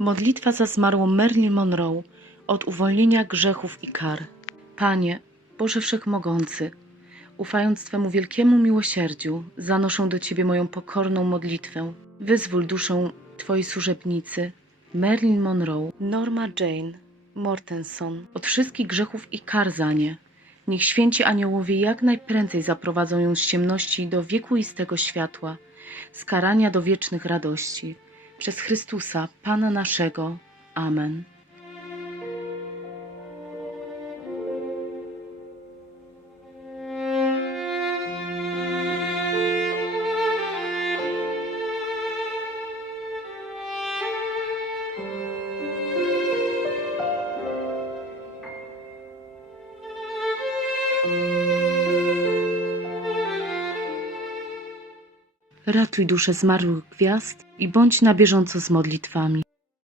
Modlitwa za zmarłą Marilyn Monroe od uwolnienia grzechów i kar. Panie, Boże Wszechmogący, ufając Twemu wielkiemu miłosierdziu, zanoszę do Ciebie moją pokorną modlitwę. Wyzwól duszę Twojej służebnicy, Marilyn Monroe, Norma Jane, Mortenson, od wszystkich grzechów i kar za nie. Niech święci aniołowie jak najprędzej zaprowadzą ją z ciemności do wiekuistego światła, z karania do wiecznych radości. Przez Chrystusa, Pana naszego. Amen. Ratuj dusze zmarłych gwiazd i bądź na bieżąco z modlitwami.